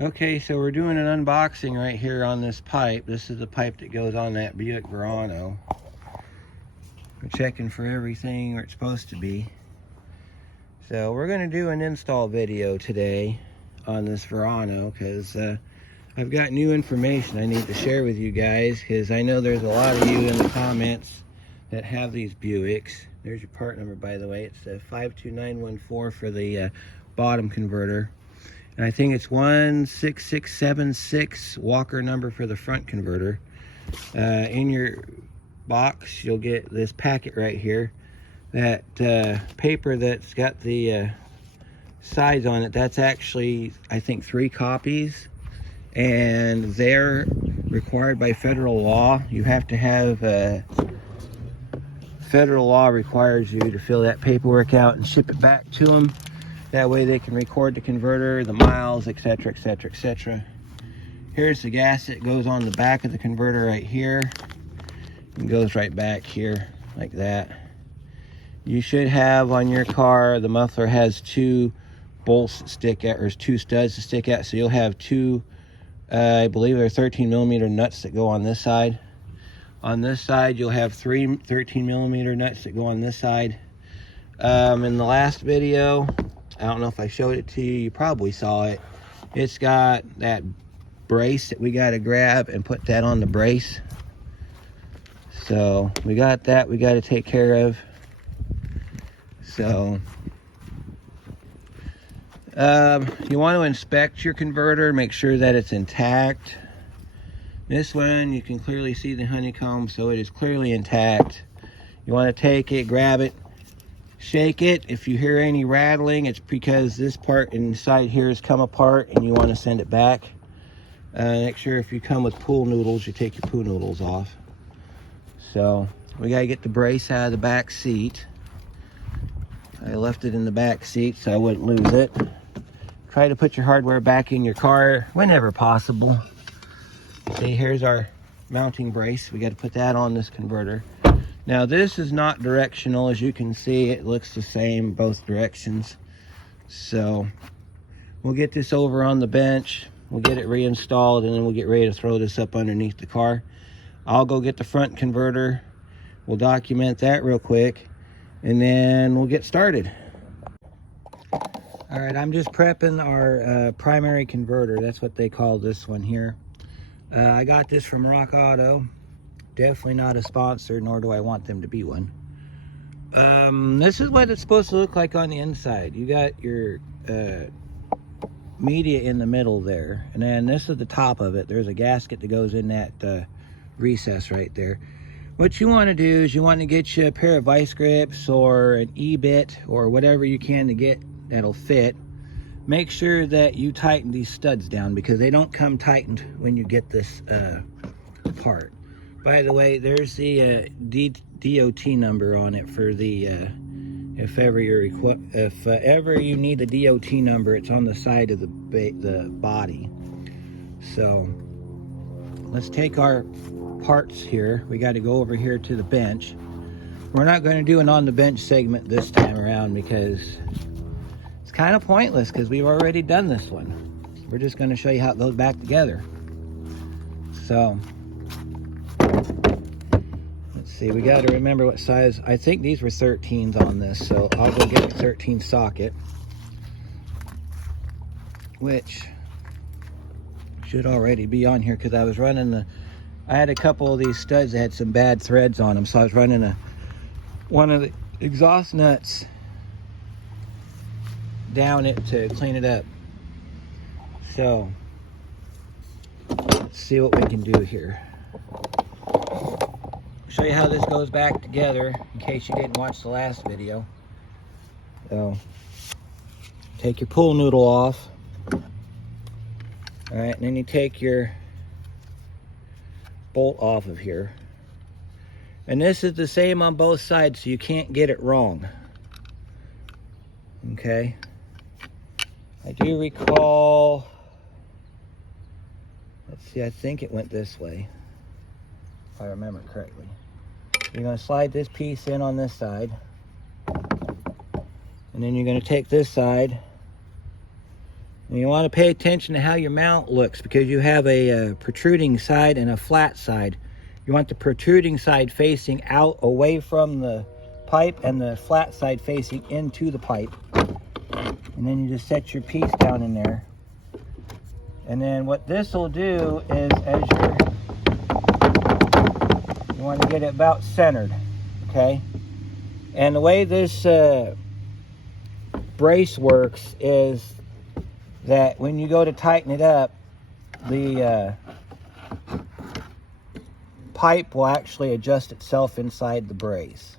Okay, so we're doing an unboxing right here on this pipe. This is the pipe that goes on that Buick Verano. We're checking for everything where it's supposed to be. So we're going to do an install video today on this Verano because I've got new information I need to share with you guys, because I know there's a lot of you in the comments that have these Buicks. There's your part number, by the way. It's 52914 for the bottom converter. And I think it's 16676 Walker number for the front converter. In your box, you'll get this packet right here. That paper that's got the sides on it, that's actually, I think, 3 copies. And they're required by federal law. You have to have, federal law requires you to fill that paperwork out and ship it back to them. That way they can record the converter, the miles, etc, etc, etc. Here's the gasket. Goes on the back of the converter right here and goes right back here like that. You should have on your car, the muffler has 2 bolts that stick out, or 2 studs to stick out, so you'll have 2, I believe they're 13mm nuts that go on this side. On this side, you'll have 3 13mm nuts that go on this side. In the last video, I don't know if I showed it to you, you probably saw it. It's got that brace that we got to grab and put that on the brace. So we got that we got to take care of. So you want to inspect your converter, make sure that it's intact. This one, you can clearly see the honeycomb, so it is clearly intact. You want to take it, grab it, shake it. If you hear any rattling, it's because this part inside here has come apart and you want to send it back. Make sure if you come with pool noodles, you take your pool noodles off. So we got to get the brace out of the back seat. I left it in the back seat so I wouldn't lose it. Try to put your hardware back in your car whenever possible. See, here's our mounting brace. We got to put that on this converter. Now this is not directional. As you can see, it looks the same both directions. So we'll get this over on the bench. We'll get it reinstalled and then we'll get ready to throw this up underneath the car. I'll go get the front converter. We'll document that real quick and then we'll get started. All right, I'm just prepping our primary converter. That's what they call this one here. I got this from Rock Auto. Definitely not a sponsor, nor do I want them to be one. This is what it's supposed to look like on the inside. You got your media in the middle there, and then this is the top of it. There's a gasket that goes in that recess right there. What you want to do is you want to get you a pair of vice grips or an E-bit or whatever you can to get that'll fit. Make sure that you tighten these studs down because they don't come tightened when you get this part. By the way, there's the DOT number on it for the if ever you need the DOT number, it's on the side of the body. So let's take our parts here. We got to go over here to the bench. We're not going to do an on the bench segment this time around because it's kind of pointless because we've already done this one. We're just going to show you how it goes back together. So let's see, we got to remember what size. I think these were 13s on this, so I'll go get the 13 socket, which should already be on here because I was running I had a couple of these studs that had some bad threads on them, so I was running one of the exhaust nuts down it to clean it up. So let's see what we can do here. Show you how this goes back together in case you didn't watch the last video. So take your pool noodle off. All right, and then you take your bolt off of here. And this is the same on both sides, so you can't get it wrong. Okay. I do recall, let's see, I think it went this way, if I remember correctly. You're going to slide this piece in on this side, and then you're going to take this side And you want to pay attention to how your mount looks, because you have a protruding side and a flat side. You want the protruding side facing out away from the pipe and the flat side facing into the pipe. And then you just set your piece down in there. And then what this will do is, you want to get it about centered, okay? And the way this brace works is that when you go to tighten it up, the pipe will actually adjust itself inside the brace.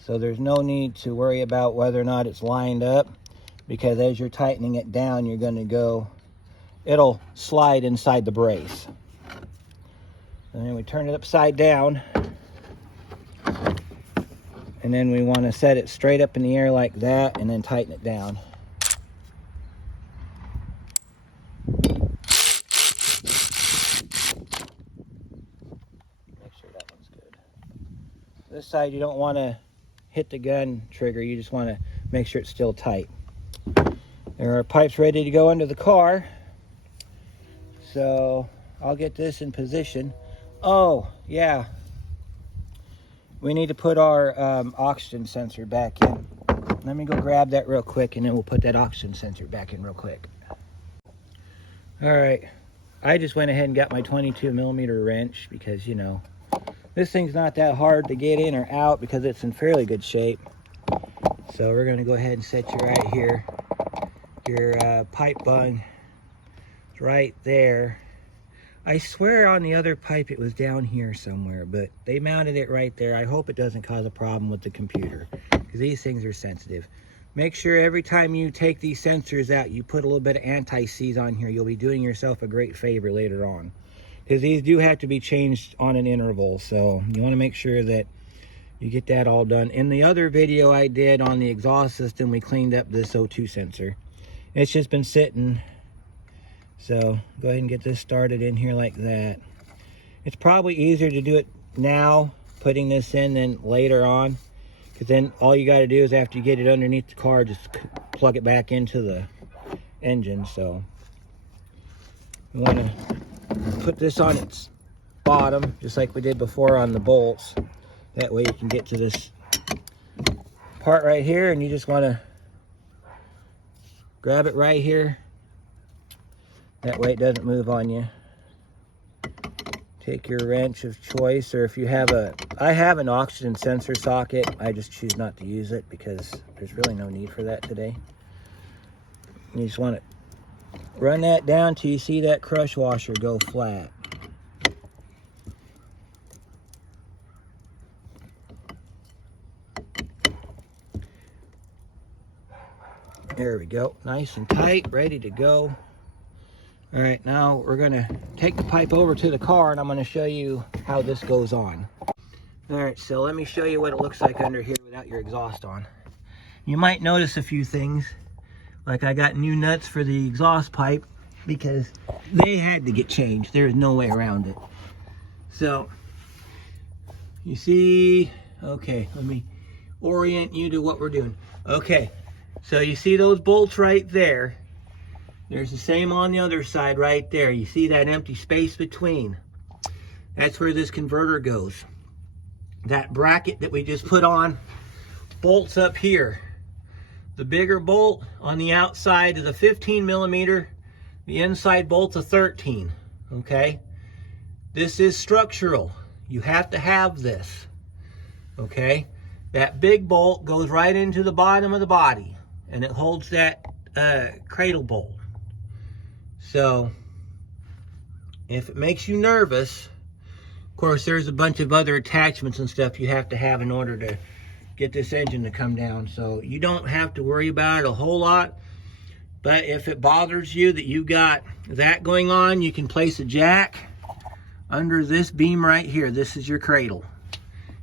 So there's no need to worry about whether or not it's lined up, because as you're tightening it down, you're going to go, it'll slide inside the brace. And then we turn it upside down. And then we want to set it straight up in the air like that, and then tighten it down. Make sure that one's good. This side, you don't want to hit the gun trigger. You just want to make sure it's still tight. There are pipes ready to go under the car. So I'll get this in position. Oh, yeah. We need to put our oxygen sensor back in. Let me go grab that real quick, and then we'll put that oxygen sensor back in real quick. All right. I just went ahead and got my 22mm wrench because, you know, this thing's not that hard to get in or out because it's in fairly good shape. So we're going to go ahead and set you right here. Your pipe bung is right there. I swear on the other pipe it was down here somewhere, but they mounted it right there. I hope it doesn't cause a problem with the computer, because these things are sensitive. Make sure every time you take these sensors out, you put a little bit of anti-seize on here. You'll be doing yourself a great favor later on, because these do have to be changed on an interval. So you want to make sure that you get that all done. In the other video I did on the exhaust system, we cleaned up this O2 sensor. It's just been sitting. So go ahead and get this started in here like that. It's probably easier to do it now, putting this in, than later on, because then all you got to do is, after you get it underneath the car, just plug it back into the engine. So we want to put this on its bottom, just like we did before on the bolts. That way you can get to this part right here, and you just want to grab it right here. That way it doesn't move on you. Take your wrench of choice, or if you have I have an oxygen sensor socket. I just choose not to use it because there's really no need for that today. You just want to run that down till you see that crush washer go flat. There we go, nice and tight, ready to go. All right, now we're gonna take the pipe over to the car, and I'm gonna show you how this goes on. All right, so let me show you what it looks like under here without your exhaust on. You might notice a few things, like I got new nuts for the exhaust pipe because they had to get changed. There's no way around it. So, you see, okay, let me orient you to what we're doing. Okay, so you see those bolts right there. There's the same on the other side right there. You see that empty space between? That's where this converter goes. That bracket that we just put on bolts up here. The bigger bolt on the outside is a 15mm, the inside bolt's a 13, okay? This is structural. You have to have this, okay? That big bolt goes right into the bottom of the body, and it holds that cradle bolt. So, if it makes you nervous, of course, there's a bunch of other attachments and stuff you have to have in order to get this engine to come down. So, you don't have to worry about it a whole lot. But if it bothers you that you got that going on, you can place a jack under this beam right here. This is your cradle.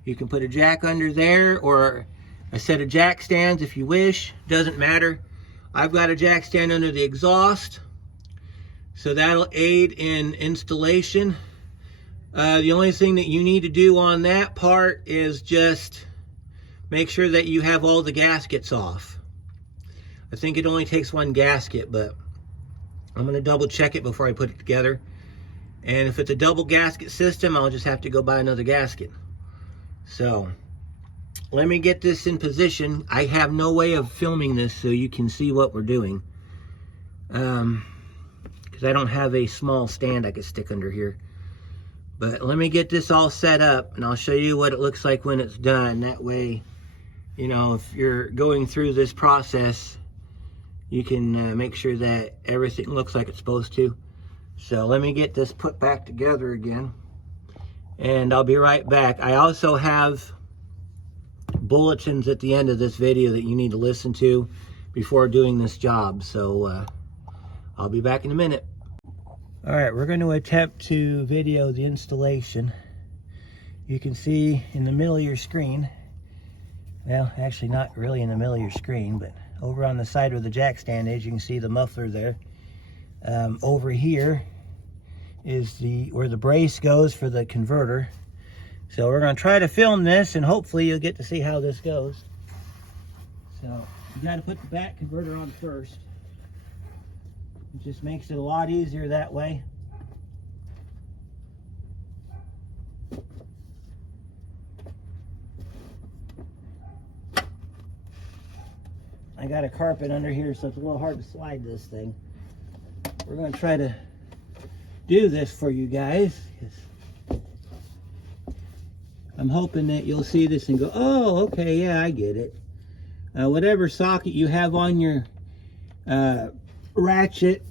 You can put a jack under there, or a set of jack stands if you wish. Doesn't matter. I've got a jack stand under the exhaust, so that'll aid in installation. The only thing that you need to do on that part is just make sure that you have all the gaskets off. I think it only takes one gasket, but I'm going to double check it before I put it together. And if it's a double gasket system, I'll just have to go buy another gasket. So let me get this in position. I have no way of filming this so you can see what we're doing. Because I don't have a small stand I could stick under here. But let me get this all set up, and I'll show you what it looks like when it's done. That way, you know, if you're going through this process, you can make sure that everything looks like it's supposed to. So let me get this put back together again, and I'll be right back. I also have bulletins at the end of this video that you need to listen to before doing this job. So I'll be back in a minute. All right, we're going to attempt to video the installation. You can see in the middle of your screen, well, actually not really in the middle of your screen, but over on the side where the jack stand is, you can see the muffler there. Over here is where the brace goes for the converter. So we're going to try to film this, and hopefully you'll get to see how this goes. So you got to put the back converter on first. It just makes it a lot easier that way. I got a carpet under here, so it's a little hard to slide this thing. We're going to try to do this for you guys. I'm hoping that you'll see this and go, oh, okay, yeah, I get it. Whatever socket you have on your ratchet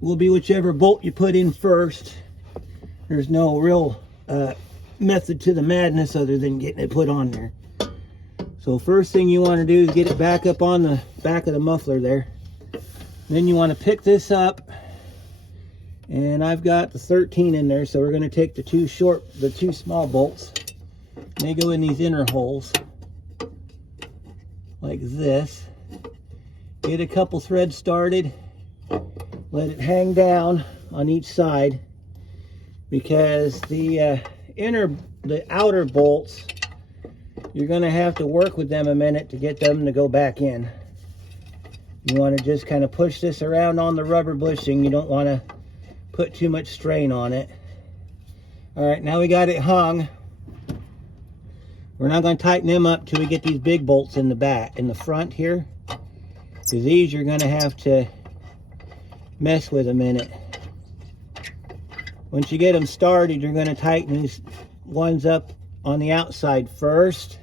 will be whichever bolt you put in first. There's no real method to the madness other than getting it put on there. So first thing you want to do is get it back up on the back of the muffler there. Then you want to pick this up, and I've got the 13 in there, so we're going to take the two small bolts. They go in these inner holes like this. Get a couple threads started. Let it hang down on each side, because the outer bolts, you're going to have to work with them a minute to get them to go back in. You want to just kind of push this around on the rubber bushing. You don't want to put too much strain on it. All right, now we got it hung. We're not going to tighten them up till we get these big bolts in the front here. Because these you're going to have to mess with a minute. Once you get them started, you're going to tighten these ones up on the outside first,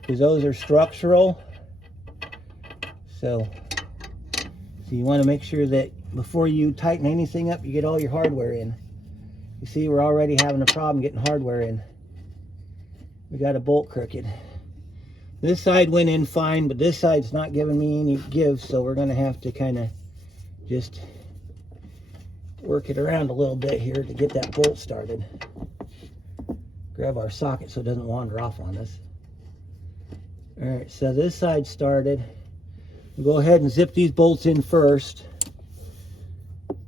because those are structural. So you want to make sure that before you tighten anything up, you get all your hardware in. You see, we're already having a problem getting hardware in. We got a bolt crooked. This side went in fine, but this side's not giving me any give, so we're going to have to kind of just work it around a little bit here to get that bolt started. Grab our socket so it doesn't wander off on us. All right, so this side started. We'll go ahead and zip these bolts in first.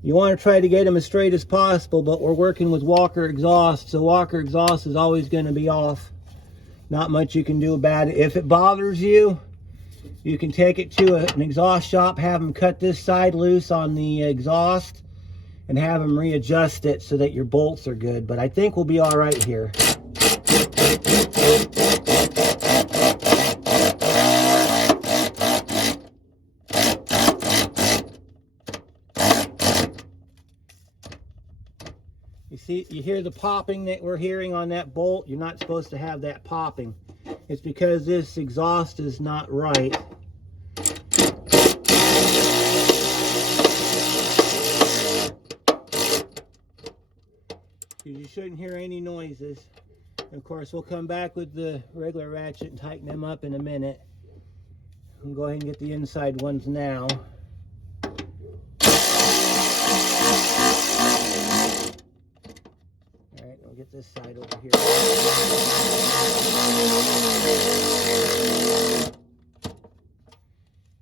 You want to try to get them as straight as possible, but we're working with Walker exhaust, so Walker exhaust is always going to be off. Not much you can do about it. If it bothers you, you can take it to an exhaust shop, have them cut this side loose on the exhaust, and have them readjust it so that your bolts are good. But I think we'll be all right here. You see, you hear the popping that we're hearing on that bolt? You're not supposed to have that popping. It's because this exhaust is not right. You shouldn't hear any noises. Of course, we'll come back with the regular ratchet and tighten them up in a minute. I'll go ahead and get the inside ones now. All right, we'll get this side over here.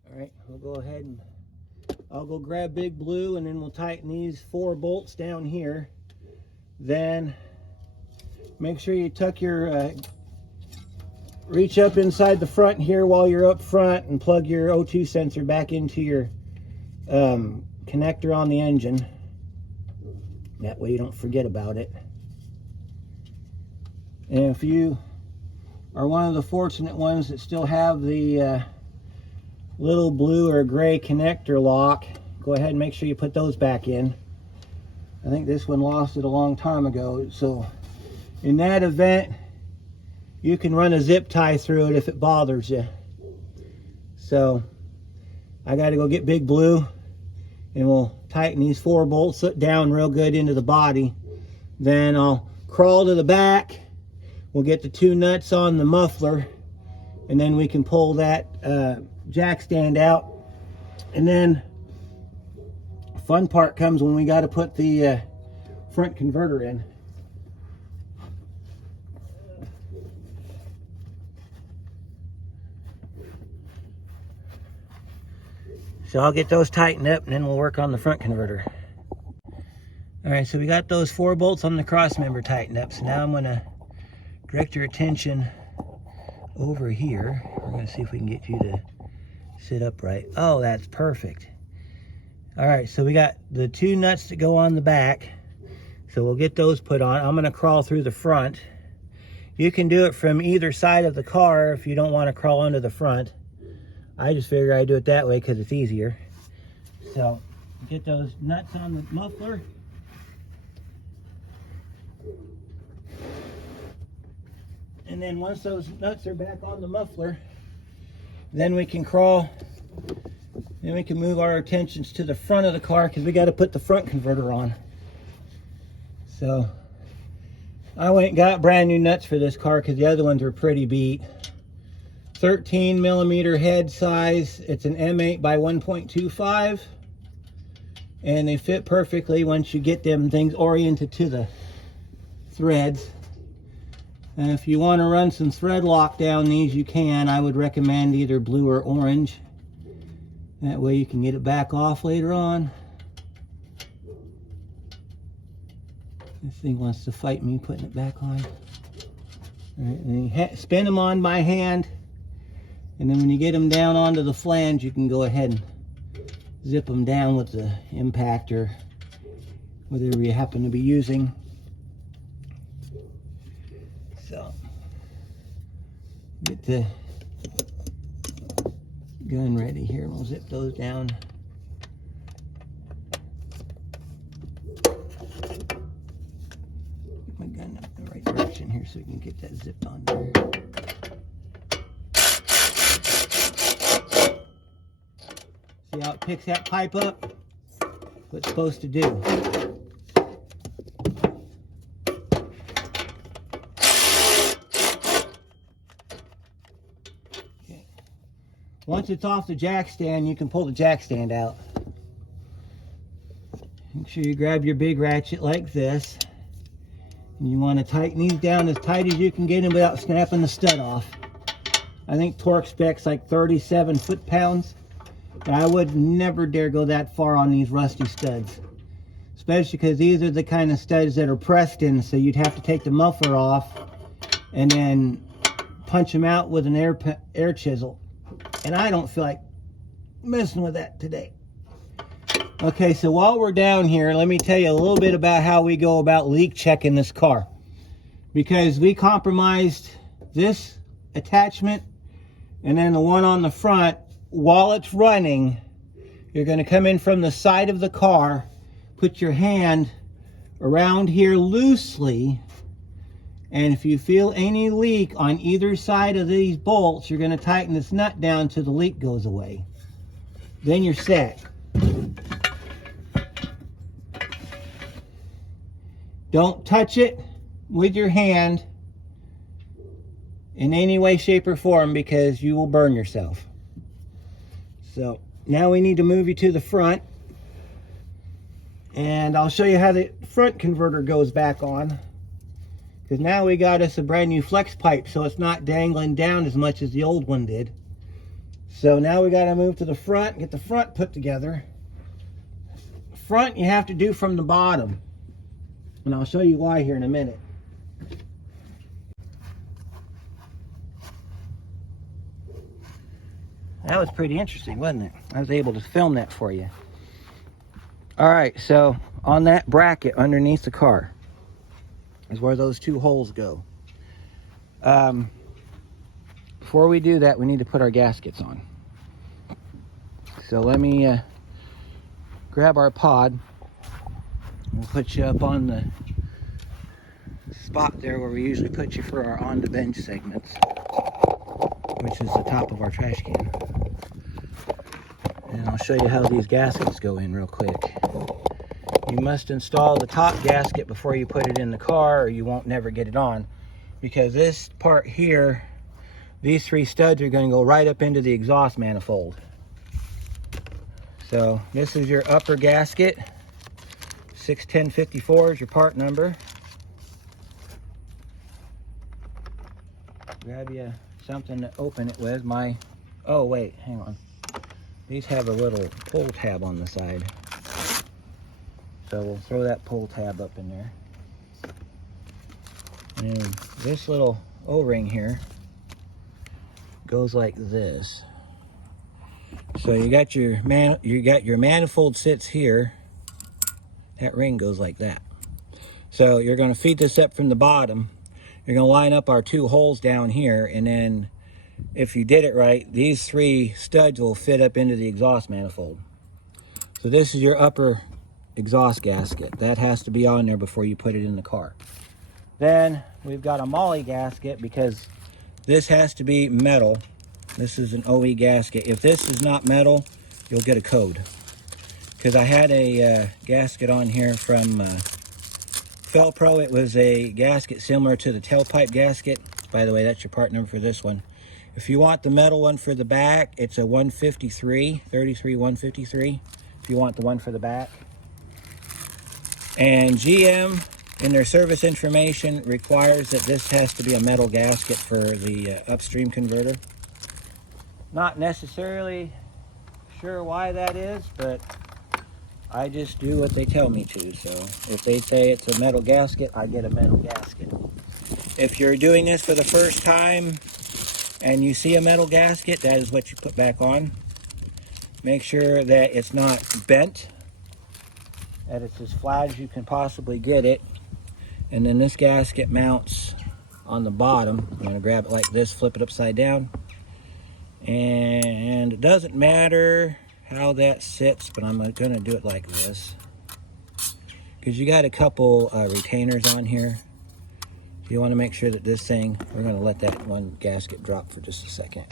All right, we'll go ahead and I'll go grab Big Blue, and then we'll tighten these 4 bolts down here. Then make sure you tuck your reach up inside the front here while you're up front and plug your O2 sensor back into your connector on the engine. That way you don't forget about it. And if you are one of the fortunate ones that still have the little blue or gray connector lock, go ahead and make sure you put those back in. I think this one lost it a long time ago, so in that event you can run a zip tie through it if it bothers you. So I got to go get Big Blue, and we'll tighten these 4 bolts down real good into the body. Then I'll crawl to the back, we'll get the 2 nuts on the muffler, and then we can pull that jack stand out. And then the fun part comes when we got to put the front converter in. So I'll get those tightened up and then we'll work on the front converter. Alright, so we got those 4 bolts on the cross member tightened up. So now I'm going to direct your attention over here. We're going to see if we can get you to sit upright. Oh, that's perfect. Alright, so we got the 2 nuts that go on the back. So we'll get those put on. I'm going to crawl through the front. You can do it from either side of the car if you don't want to crawl under the front. I just figure I do it that way because it's easier. So get those nuts on the muffler. And then once those nuts are back on the muffler, then we can crawl. Then we can move our attentions to the front of the car because we got to put the front converter on. So I went and got brand new nuts for this car because the other ones were pretty beat. 13 millimeter head size. It's an M8 by 1.25, and they fit perfectly once you get them things oriented to the threads. And if you want to run some thread lock down these, you can. I would recommend either blue or orange. That way you can get it back off later on. This thing wants to fight me putting it back on. All right, and you spin them on by hand. And then when you get them down onto the flange, you can go ahead and zip them down with the impactor, whatever you happen to be using. So, get the gun ready here, and we'll zip those down. Get my gun up in the right direction here so we can get that zipped on there. See how it picks that pipe up? What it's supposed to do. Okay. Once it's off the jack stand, you can pull the jack stand out. Make sure you grab your big ratchet like this. And you want to tighten these down as tight as you can get them without snapping the stud off. I think torque spec's like 37 foot-pounds. But I would never dare go that far on these rusty studs. Especially because these are the kind of studs that are pressed in, so you'd have to take the muffler off and then punch them out with an air chisel. And I don't feel like messing with that today. Okay, so while we're down here, let me tell you a little bit about how we go about leak checking this car. Because we compromised this attachment and then the one on the front. While it's running, you're going to come in from the side of the car, put your hand around here loosely, and if you feel any leak on either side of these bolts, you're going to tighten this nut down till the leak goes away. Then you're set. Don't touch it with your hand in any way, shape, or form because you will burn yourself. So now we need to move you to the front, and I'll show you how the front converter goes back on, because now we got us a brand new flex pipe, so it's not dangling down as much as the old one did. So now we got to move to the front, get the front put together. Front you have to do from the bottom, and I'll show you why here in a minute. That was pretty interesting, wasn't it? I was able to film that for you. All right, so on that bracket underneath the car is where those two holes go. Before we do that, we need to put our gaskets on. So let me grab our pod. We'll put you up on the spot there where we usually put you for our on the bench segments, which is the top of our trash can. And I'll show you how these gaskets go in real quick. You must install the top gasket before you put it in the car, or you won't never get it on, because this part here, these three studs are going to go right up into the exhaust manifold. So this is your upper gasket. 61054 is your part number. Grab you something to open it with. Oh wait, hang on. These have a little pull tab on the side. So we'll throw that pull tab up in there. And this little O-ring here goes like this. So you got your manifold sits here. That ring goes like that. So you're going to feed this up from the bottom. You're going to line up our two holes down here, and then if you did it right, these three studs will fit up into the exhaust manifold. So this is your upper exhaust gasket. That has to be on there before you put it in the car. Then we've got a molly gasket, because this has to be metal. This is an OE gasket. If this is not metal, you'll get a code. Because I had a gasket on here from Felpro. It was a gasket similar to the tailpipe gasket. By the way, that's your part number for this one. If you want the metal one for the back, it's a 153, 153. If you want the one for the back. And GM, in their service information, requires that this has to be a metal gasket for the upstream converter. Not necessarily sure why that is, but I just do what they tell me to. So if they say it's a metal gasket, I get a metal gasket. If you're doing this for the first time and you see a metal gasket, that is what you put back on. Make sure that it's not bent, that it's as flat as you can possibly get it. And then this gasket mounts on the bottom. I'm going to grab it like this, flip it upside down. And it doesn't matter how that sits, but I'm going to do it like this, because you got a couple retainers on here. So you want to make sure that this thing, we're going to let that one gasket drop for just a second.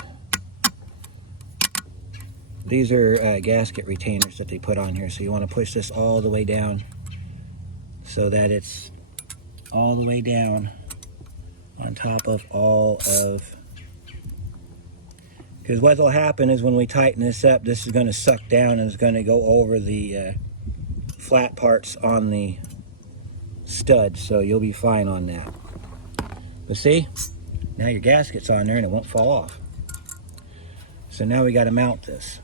These are gasket retainers that they put on here, so you want to push this all the way down so that it's all the way down on top of all of. Because what will happen is when we tighten this up, this is going to suck down and it's going to go over the flat parts on the stud, so you'll be fine on that. But see, now your gasket's on there and it won't fall off. So now we got to mount this.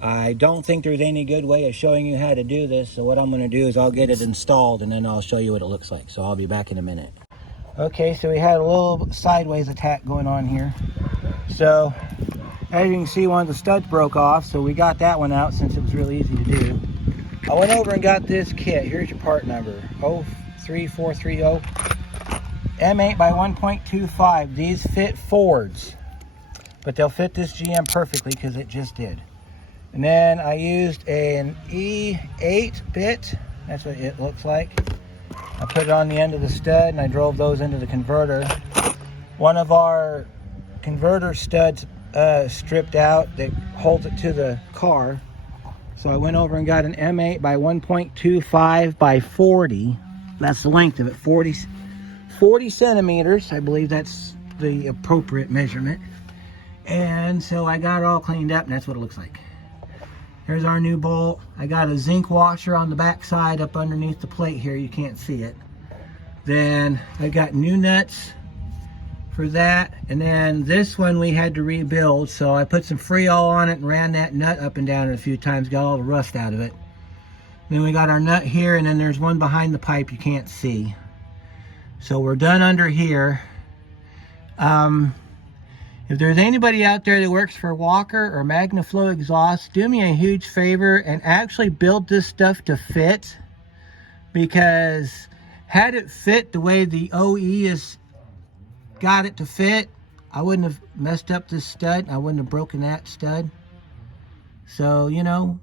I don't think there's any good way of showing you how to do this, so what I'm going to do is I'll get it installed and then I'll show you what it looks like. So I'll be back in a minute. Okay, so we had a little sideways attack going on here. So as you can see, one of the studs broke off, so we got that one out since it was really easy to do. I went over and got this kit. Here's your part number, 03430. M8 by 1.25. These fit Fords, but they'll fit this GM perfectly because it just did. And then I used an E8 bit. That's what it looks like. I put it on the end of the stud and I drove those into the converter. One of our converter studs stripped out that holds it to the car. So I went over and got an M8 by 1.25 by 40. That's the length of it, 40 centimeters. I believe that's the appropriate measurement. And so I got it all cleaned up and that's what it looks like. Here's our new bolt. I got a zinc washer on the back side up underneath the plate here. You can't see it. Then I got new nuts for that. And then this one we had to rebuild. So I put some Freol on it and ran that nut up and down it a few times. Got all the rust out of it. Then we got our nut here, and then there's one behind the pipe you can't see. So we're done under here. And If there's anybody out there that works for Walker or MagnaFlow exhaust, do me a huge favor and actually build this stuff to fit. Because had it fit the way the OE has got it to fit, I wouldn't have messed up this stud. I wouldn't have broken that stud. So, you know,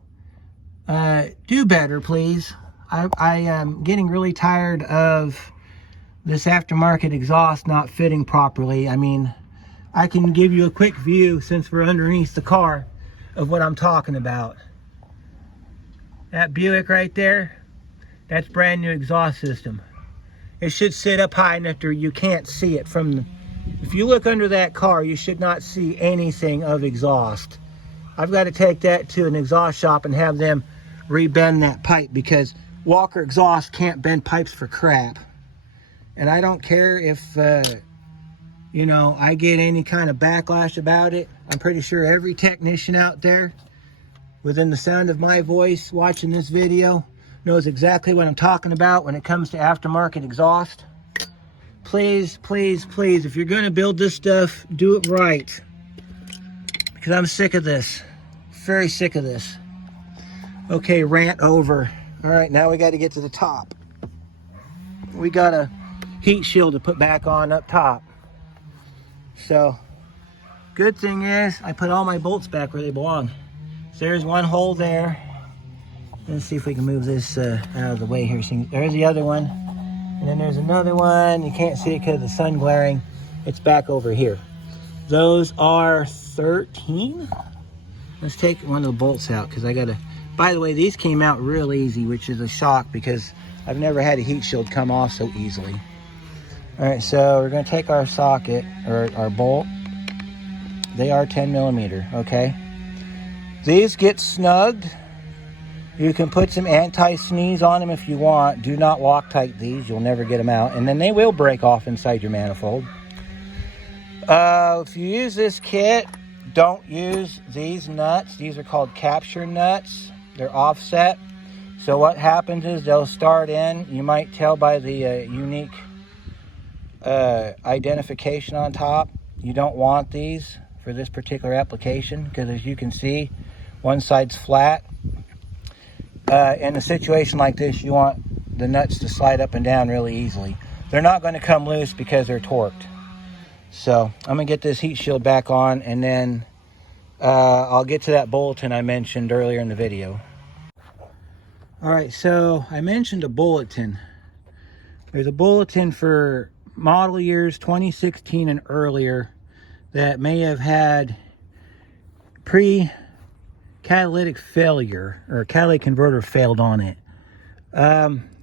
do better, please. I am getting really tired of this aftermarket exhaust not fitting properly. I mean, I can give you a quick view, since we're underneath the car, of what I'm talking about. That Buick right there, that's brand new exhaust system. It should sit up high enough to you can't see it from the, if you look under that car, you should not see anything of exhaust. I've got to take that to an exhaust shop and have them rebend that pipe, because Walker exhaust can't bend pipes for crap. And I don't care if you know, I get any kind of backlash about it. I'm pretty sure every technician out there within the sound of my voice watching this video knows exactly what I'm talking about when it comes to aftermarket exhaust. Please, please, please, if you're going to build this stuff, do it right. Because I'm sick of this. Very sick of this. Okay, rant over. All right, now we got to get to the top. We got a heat shield to put back on up top. So, good thing is, I put all my bolts back where they belong. So there's one hole there. Let's see if we can move this out of the way here. There's the other one. And then there's another one. You can't see it because of the sun glaring. It's back over here. Those are 13. Let's take one of the bolts out, because I got to... By the way, these came out real easy, which is a shock, because I've never had a heat shield come off so easily. All right, so we're going to take our socket, or our bolt. They are 10 millimeter, okay? These get snugged. You can put some anti-sneeze on them if you want. Do not Loctite these. You'll never get them out. And then they will break off inside your manifold. If you use this kit, don't use these nuts. These are called capture nuts. They're offset. So what happens is they'll start in. You might tell by the unique identification on top. You don't want these for this particular application, because as you can see, one side's flat. In a situation like this, you want the nuts to slide up and down really easily. They're not going to come loose because they're torqued. So I'm going to get this heat shield back on, and then I'll get to that bulletin I mentioned earlier in the video. All right, so I mentioned a bulletin. There's a bulletin for model years 2016 and earlier that may have had pre-catalytic failure, or catalytic converter failed on it.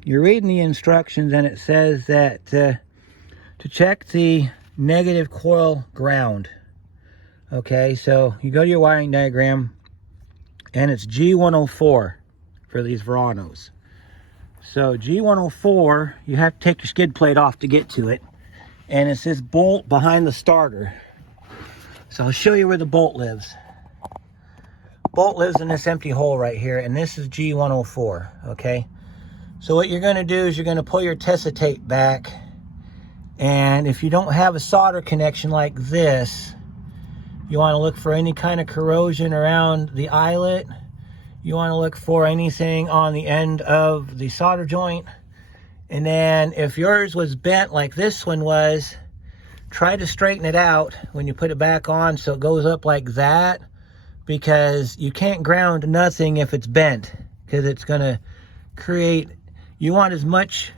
You're reading the instructions, and it says that to check the negative coil ground. Okay, so you go to your wiring diagram, and it's G104 for these Veranos. So G104, you have to take your skid plate off to get to it, and it's this bolt behind the starter. So I'll show you where the bolt lives. Bolt lives in this empty hole right here, and this is G104, okay? So what you're going to do is you're going to pull your Tessa tape back, and if you don't have a solder connection like this, you want to look for any kind of corrosion around the eyelet. You want to look for anything on the end of the solder joint. And then if yours was bent like this one was, try to straighten it out when you put it back on so it goes up like that, because you can't ground nothing if it's bent, because it's going to create, you want as much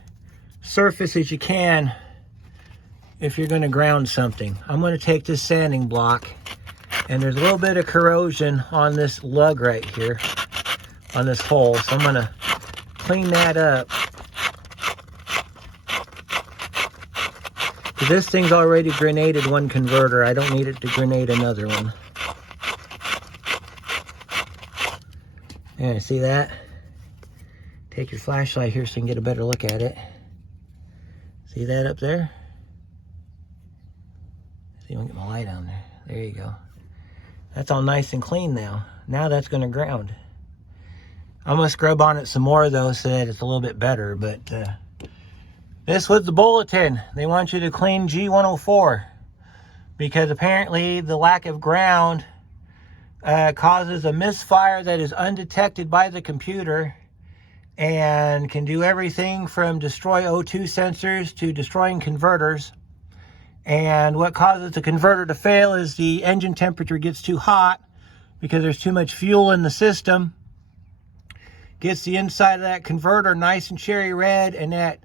surface as you can if you're going to ground something. I'm going to take this sanding block, and there's a little bit of corrosion on this lug right here, on this hole, so I'm going to clean that up. This thing's already grenaded one converter. I don't need it to grenade another one. Yeah, see that? Take your flashlight here so you can get a better look at it. See that up there? See if I can get my light on there. There you go. That's all nice and clean now. Now that's going to ground. I'm going to scrub on it some more though, so that it's a little bit better, but this was the bulletin. They want you to clean G104. because apparently the lack of ground causes a misfire that is undetected by the computer and can do everything from destroy O2 sensors to destroying converters. And what causes the converter to fail is the engine temperature gets too hot because there's too much fuel in the system. Gets the inside of that converter nice and cherry red, and that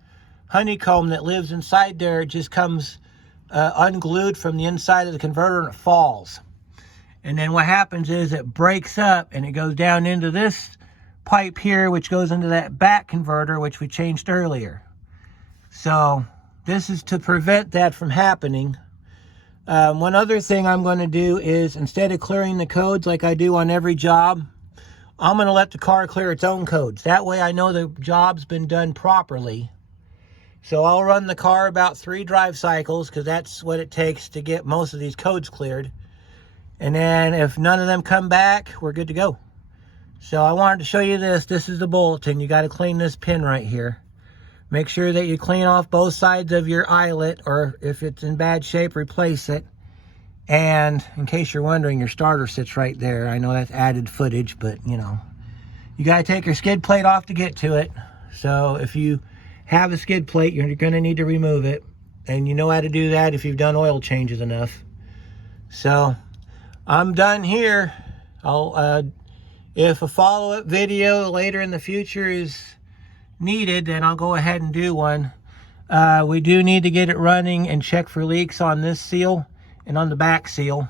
honeycomb that lives inside there just comes unglued from the inside of the converter, and it falls. And then what happens is it breaks up and it goes down into this pipe here, which goes into that back converter, which we changed earlier. So this is to prevent that from happening. One other thing I'm going to do is, instead of clearing the codes like I do on every job, I'm going to let the car clear its own codes. That way I know the job's been done properly. So I'll run the car about 3 drive cycles, because that's what it takes to get most of these codes cleared. And then if none of them come back, we're good to go. So I wanted to show you this. This is the Bulletin. You got to clean this pin right here. Make sure that you clean off both sides of your eyelet, or if it's in bad shape, replace it. And in case you're wondering, your starter sits right there. I know that's added footage, but you know, you got to take your skid plate off to get to it. So if you have a skid plate, you're going to need to remove it. And you know how to do that if you've done oil changes enough. So I'm done here. If a follow-up video later in the future is needed, then I'll go ahead and do one. We do need to get it running and check for leaks on this seal and on the back seal.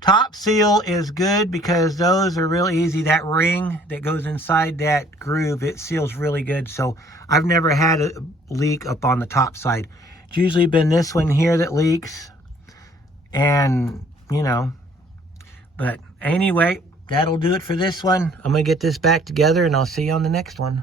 Top seal is good because those are real easy. That ring that goes inside that groove, it seals really good. So I've never had a leak up on the top side. It's usually been this one here that leaks. And, you know, but anyway, that'll do it for this one. I'm going to get this back together and I'll see you on the next one.